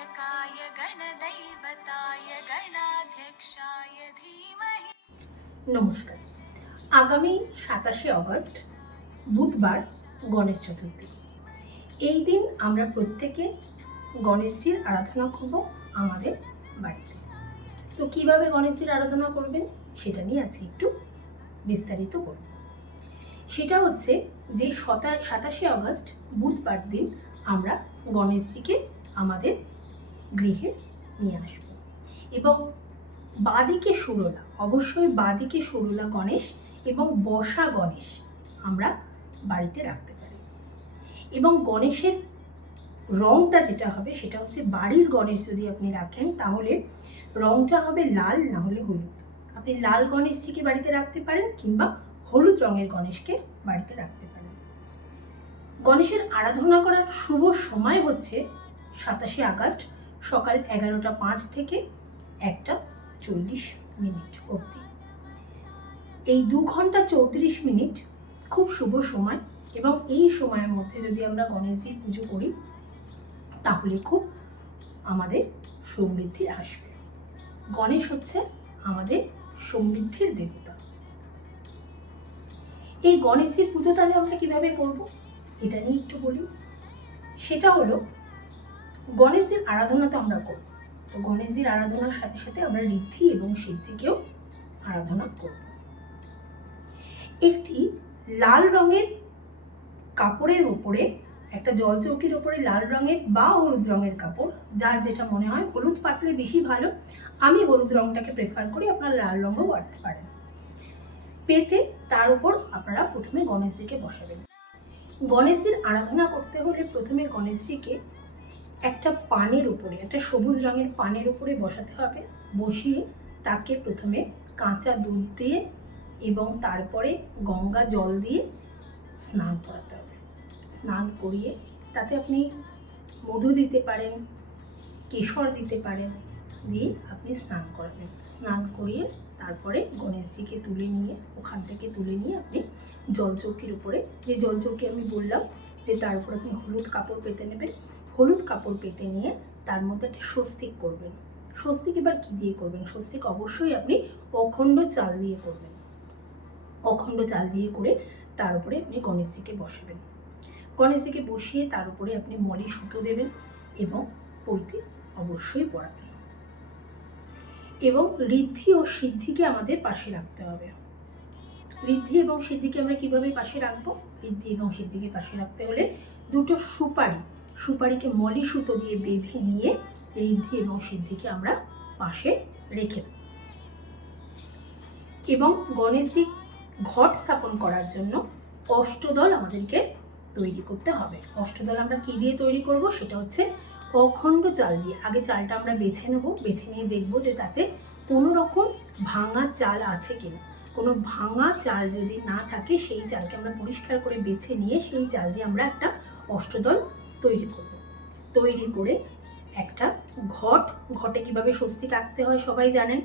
गणनायकाय गणदैवताय गणाध्यक्षाय धीमहि। নমস্কার। আগামী 27শে অগস্ট বুধবার গণেশ চতুর্থী। এই দিন আমরা প্রত্যেকে গণেশজির আরাধনা করব আমাদের বাড়িতে। তো কিভাবে গণেশজির আরাধনা করবেন সেটা নিয়ে আজকে একটু বিস্তারিত বলব। সেটা হচ্ছে যে 27শে অগস্ট বুধবার দিন আমরা গণেশজিকে আমাদের গৃহে নিয়ে আসব এবং বাদিকে সুরলা, অবশ্যই বাদিকে সুরলা গণেশ এবং বসা গণেশ আমরা বাড়িতে রাখতে পারি। এবং গণেশের রঙটা যেটা হবে সেটা হচ্ছে, বাড়ির গণেশ যদি আপনি রাখেন তাহলে রঙটা হবে লাল, না হলে হলুদ। আপনি লাল গণেশজিকে বাড়িতে রাখতে পারেন কিংবা হলুদ রঙের গণেশকে বাড়িতে রাখতে পারেন। গণেশের আরাধনা করার শুভ সময় হচ্ছে 27শে আগস্ট সকাল 11টা 5 থেকে 1টা 40 অবধি। এই 2 ঘন্টা 34 মিনিট খুব শুভ সময়, এবং এই সময়ের মধ্যে যদি আমরা গণেশজির পুজো করি তাহলে খুব আমাদের সমৃদ্ধি আসবে। গণেশ হচ্ছে আমাদের সমৃদ্ধির দেবতা। এই গণেশজির পুজো তাহলে আমরা কিভাবে করব এটা নিয়ে একটু বলি। সেটা হলো, গণেশজির আরাধনা তো আমরা করব, তো গণেশজির আরাধনার সাথে সাথে আমরা ঋদ্ধি এবং সিদ্ধিকেও আরাধনা করব। একটি লাল রঙের কাপড়ের উপরে, একটা জলচৌকির উপরে লাল রঙের বা হলুদ রঙের কাপড়, যার যেটা মনে হয়, হলুদ পাতলে বেশি ভালো, আমি হলুদ রঙটাকে প্রেফার করি, আপনারা লাল রঙও বাড়তে পারেন, পেতে তার উপর আপনারা প্রথমে গণেশজিকে বসাবেন। গণেশজির আরাধনা করতে হলে প্রথমে গণেশজিকে একটা পানের উপরে, একটা সবুজ রঙের পানের উপরে বসাতে হবে। বসিয়ে তাকে প্রথমে কাঁচা দুধ দিয়ে এবং তারপরে গঙ্গা জল দিয়ে স্নান করাতে হবে। স্নান করিয়ে তাতে আপনি মধু দিতে পারেন, কেশর দিতে পারেন, দিয়ে আপনি স্নান করাবেন। স্নান করিয়ে তারপরে গণেশজিকে তুলে নিয়ে, ওখান থেকে তুলে নিয়ে আপনি জলচৌকির উপরে, যে জলচৌকি আমি বললাম যে তার উপর আপনি হলুদ কাপড় পেতে নেবেন। হলুদ কাপড় পেতে নিয়ে তার মধ্যে একটা স্বস্তিক করবেন। স্বস্তিক এবার কী দিয়ে করবেন? স্বস্তিক অবশ্যই আপনি অখণ্ড চাল দিয়ে করবেন। অখণ্ড চাল দিয়ে করে তার উপরে আপনি গণেশজিকে বসাবেন। গণেশজিকে বসিয়ে তার উপরে আপনি মলি সুতো দেবেন এবং পৈতে অবশ্যই পরাবেন। এবং ঋদ্ধি ও সিদ্ধিকে আমাদের পাশে রাখতে হবে। ঋদ্ধি এবং সিদ্ধিকে আমরা কিভাবে পাশে রাখবো? ঋদ্ধি এবং সিদ্ধিকে পাশে রাখতে হলে দুটো সুপারিকে মলি সুতো দিয়ে বেঁধে নিয়ে ঋদ্ধি এবং সিদ্ধিকে আমরা পাশে রেখে দেব। এবং গণেশজি ঘট স্থাপন করার জন্য অষ্টদল আমাদেরকে তৈরি করতে হবে। অষ্টদল আমরা কী দিয়ে তৈরি করব? সেটা হচ্ছে অখণ্ড চাল দিয়ে। আগে চালটা আমরা বেছে নেব, বেছে নিয়ে দেখব যে তাতে কোনো রকম ভাঙা চাল আছে কিনা। কোনো ভাঙা চাল যদি না থাকে সেই চালকে আমরা পরিষ্কার করে বেছে নিয়ে সেই চাল দিয়ে আমরা একটা অষ্টদল তৈরি করব। তৈরি করে একটা ঘটে কিভাবে স্বস্তিক আঁকতে হয় সবাই জানেন।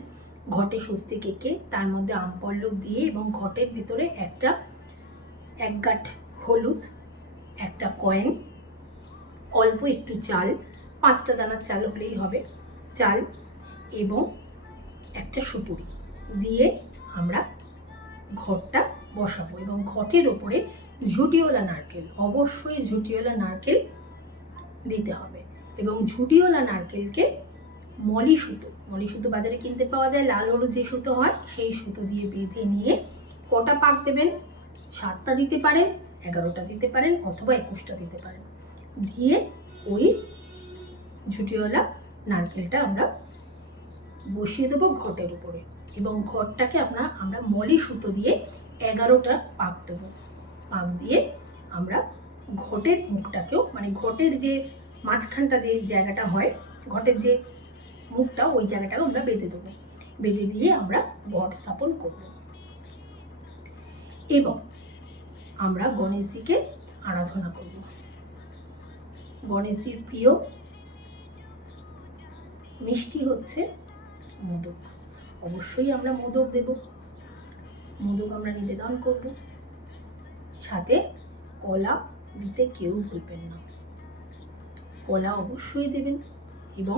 ঘটে স্বস্তিক এঁকে তার মধ্যে আমপল্লব দিয়ে এবং ঘটের ভিতরে এক গাঁট হলুদ, একটা কয়েন, অল্প একটু চাল, 5টা দানার চাল হলেই হবে, চাল এবং একটা সুপুরি দিয়ে আমরা ঘটটা বসাবো। এবং ঘটের ওপরে ঝুটিওয়ালা নারকেল, অবশ্যই ঝুটিওয়ালা নারকেল দিতে হবে। এবং ঝুটিওয়ালা নারকেলকে মলি সুতো বাজারে কিনতে পাওয়া যায়, লাল হলুদ যে সুতো হয় সেই সুতো দিয়ে বেঁধে নিয়ে কটা পাক দেবেন? 7টা দিতে পারেন, 11টা দিতে পারেন, অথবা 21টা দিতে পারেন। দিয়ে ওই ঝুটিওয়ালা নারকেলটা আমরা বসিয়ে দেবো ঘটের উপরে। এবং ঘটটাকে আমরা মলি সুতো দিয়ে 11টা পাক দেবো। পাক দিয়ে আমরা ঘটের মুখটাকেও, মানে ঘটের যে মাঝখানটা যে জায়গাটা হয়, ঘটের যে মুখটা, ওই জায়গাটাকে আমরা বেঁধে দেবো। বেঁধে দিয়ে আমরা ঘট স্থাপন করব। এবং আমরা গণেশজিকে আরাধনা করব। গণেশজির প্রিয় মিষ্টি হচ্ছে মোদক। অবশ্যই আমরা মোদক দেব। মোদক আমরা নিবেদন করব। সাথে কলা দিতে কেউ ভুলবেন না, কলা অবশ্যই দেবেন। এবং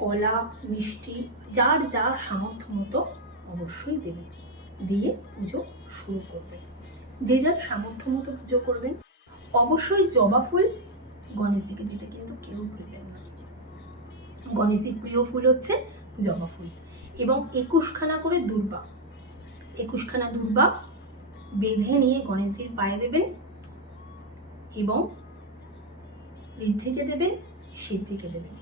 কলা, মিষ্টি, যার যা সামর্থ্য মতো অবশ্যই দেবেন। দিয়ে পুজো শুরু করবেন। যে যার সামর্থ্য মতো পুজো করবেন। অবশ্যই জবা ফুল গণেশজিকে দিতে কিন্তু কেউ ভুলবেন না। গণেশজির প্রিয় ফুল হচ্ছে জবা ফুল। এবং 21খানা করে দূর্বা, 21খানা দূর্বা বেঁধে নিয়ে গণেশজির পায়ে দেবেন এবং ঋদ্ধিকে দেবেন, সিদ্ধিকে দেবেন।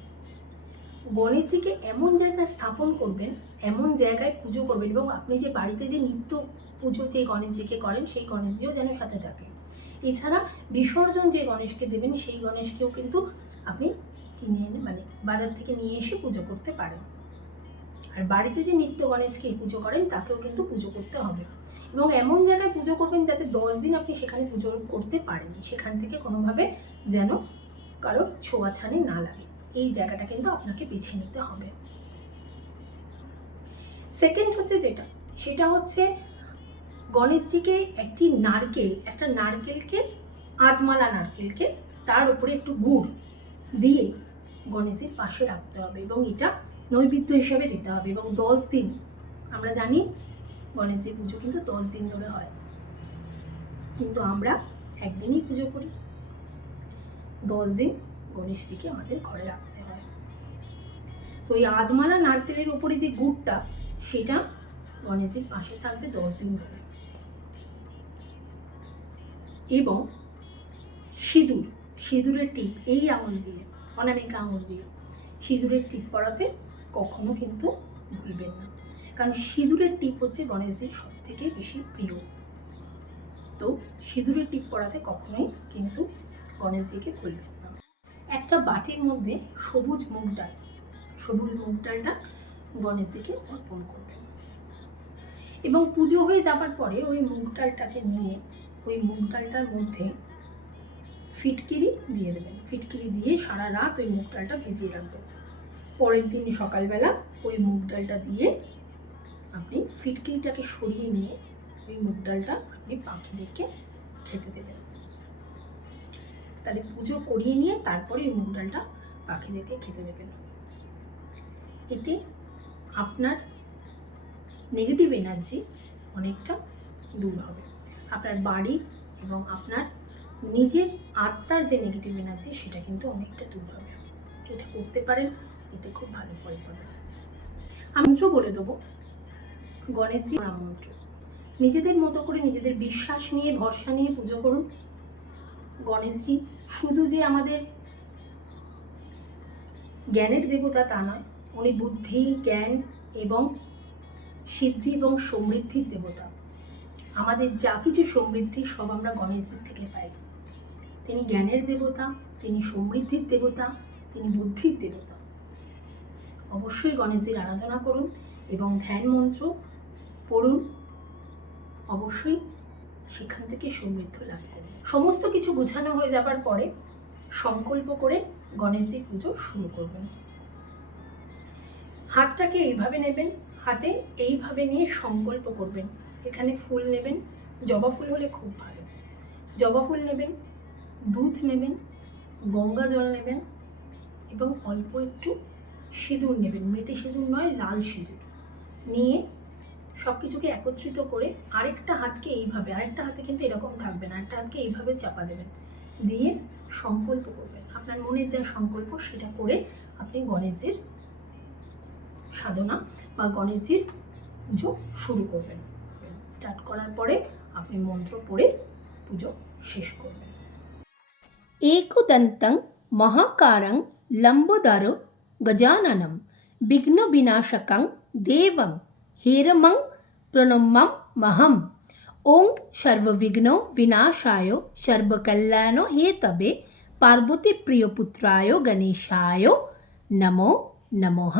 গণেশজিকে এমন জায়গায় স্থাপন করবেন, এমন জায়গায় পুজো করবেন, এবং আপনি যে বাড়িতে যে নিত্য পুজো যে গণেশজিকে করেন সেই গণেশজিও যেন সাথে থাকে। এছাড়া বিসর্জন যে গণেশকে দেবেন সেই গণেশকেও কিন্তু আপনি কিনে এনে মানে বাজার থেকে নিয়ে এসে পুজো করতে পারেন। আর বাড়িতে যে নিত্য গণেশকে পুজো করেন তাকেও কিন্তু পুজো করতে হবে। এবং এমন জায়গায় পুজো করবেন যাতে 10 দিন আপনি সেখানে পুজো করতে পারেন, সেখান থেকে কোনোভাবে যেন কারোর ছোঁয়াছানি না লাগে। এই জায়গাটা কিন্তু আপনাকে বেছে নিতে হবে। সেকেন্ড হচ্ছে সেটা হচ্ছে গণেশজিকে একটা নারকেলকে, আধমালা নারকেলকে তার উপরে একটু গুড় দিয়ে গণেশজির পাশে রাখতে হবে এবং এটা নৈবেদ্য হিসাবে দিতে হবে। এবং 10 দিন, আমরা জানি গণেশজির পুজো কিন্তু 10 দিন ধরে হয়, কিন্তু আমরা একদিনই পুজো করি। 10 দিন গণেশজিকে আমাদের ঘরে রাখতে হয়। তো এই আধমালা নারকেলের উপরে যে গুড়টা সেটা গণেশজির পাশে থাকবে 10 দিন ধরে। এবং সিঁদুরের টিপ, এই আঙুল দিয়ে, অনামিকা আঙুল দিয়ে সিঁদুরের টিপ পরাতে কখনো কিন্তু ভুলবেন না, কারণ সিঁদুরের টিপ হচ্ছে গণেশজির সব থেকে বেশি প্রিয়। তো সিঁদুরের টিপ পরাতে কখনোই কিন্তু গণেশজিকে ভুলবেন না। একটা বাটির মধ্যে সবুজ মুগ ডালটা গণেশজিকে অর্পণ করবেন। এবং পুজো হয়ে যাবার পরে ওই মুগ ডালটাকে নিয়ে ওই মুগ ডালটার মধ্যে ফিটকিরি দিয়ে দেবেন। ফিটকিরি দিয়ে সারা রাত ওই মুগ ডালটা ভিজিয়ে রাখবেন। পরের দিন সকালবেলা ওই মুগ ডালটা দিয়ে আপনি ফিটকিরিটাকে সরিয়ে নিয়ে ওই মুগ ডালটা আপনি পাখিদেরকে খেতে দেবেন। তাহলে পুজো করিয়ে নিয়ে তারপরে ওই মুগ ডালটা পাখিদেরকে খেতে দেবেন। এতে আপনার নেগেটিভ এনার্জি অনেকটা দূর হবে। আপনার বাড়ি এবং আপনার নিজের আত্মার যে নেগেটিভ এনার্জি সেটা কিন্তু অনেকটা দূর হবে। এটা করতে পারেন, এতে খুব ভালো ফল পাবেন। মন্ত্র বলে দেবো, গণেশজি মন্ত্র। নিজেদের মতো করে নিজেদের বিশ্বাস নিয়ে, ভরসা নিয়ে পুজো করুন। গণেশজি শুধু যে আমাদের জ্ঞানের দেবতা তা নয়, উনি বুদ্ধি, জ্ঞান এবং সিদ্ধি এবং সমৃদ্ধির দেবতা। আমাদের যা কিছু সমৃদ্ধি সব আমরা গণেশজির থেকে পাই। তিনি জ্ঞানের দেবতা, তিনি সমৃদ্ধির দেবতা, তিনি বুদ্ধির দেবতা। অবশ্যই গণেশজির আরাধনা করুন এবং ধ্যান মন্ত্র পড়ুন। অবশ্যই সেখান থেকে সমৃদ্ধ লাভ করুন। সমস্ত কিছু বোঝানো হয়ে যাবার পরে সংকল্প করে গণেশজির পুজো শুরু করবেন। হাতটাকে এইভাবে নেবেন, হাতে এইভাবে নিয়ে সংকল্প করবেন। এখানে ফুল নেবেন, জবা ফুল হলে খুব ভালো। জবা ফুল নেবেন, দুধ নেবেন, গঙ্গা জল নেবেন এবং অল্প একটু সিঁদুর নেবেন। মেটে সিঁদুর নয়, লাল সিঁদুর নিয়ে সব কিছুকে একত্রিত করে আরেকটা হাতকে এইভাবে, আরেকটা হাতে কিন্তু এরকম থাকবে না, একটা হাতকে এইভাবে চাপা দেবেন, দিয়ে সংকল্প করবেন। আপনার মনের যা সংকল্প সেটা করে আপনি গণেশজির সাধনা বা গণেশজির পুজো শুরু করবেন। স্টার্ট করার পরে আপনি মন্ত্র পড়ে পুজো শেষ করবেন। एकदन्तं महाकारं लम्बोदरं गजाननं विघ्नविनाशकं देवं हेरमं प्रणमाम्यहम्। ॐ सर्वविघ्नो विनाशाय सर्वकल्याणो हेतवे पार्वतीप्रियपुत्राय गणेशाय नमो नमः।